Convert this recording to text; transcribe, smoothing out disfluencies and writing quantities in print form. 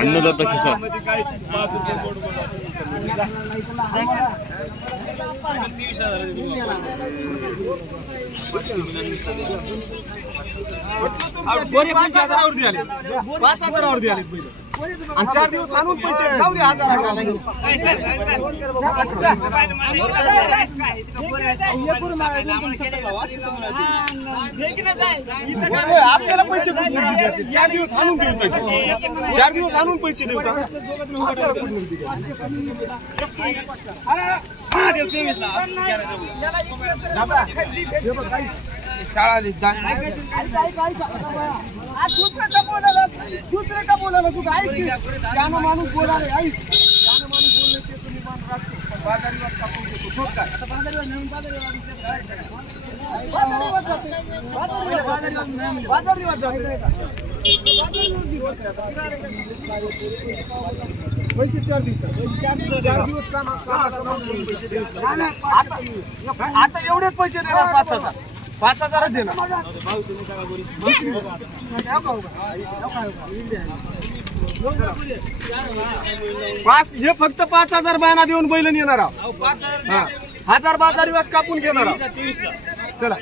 अन्नदाता किसान गोरे 5000 आले 5000 आले आणि 4 दिवस आणून पैसे जाऊ दे 1000 आपल्याला पैसे 4 दिवस आणून देऊ 4 दिवस आणून पैसे देऊ दुसरे का बोलायला तू ऐक ज्यानं माणूस बोलाले ऐक ज्यानं माणूस बोलले ते तुम्ही मान राखतो पण बाजारीवर टाकून देतो ठोक काय आता बाजारीवर नेऊन बाजारीवर जाते पैसे 4 दिवस काम आता एवढेच पैसे देणार 5000 देणार हे फक्त 5000 बायना देऊन बैल येणार आहोत 1000 बाजारीवर कापून घेणार आहोत चला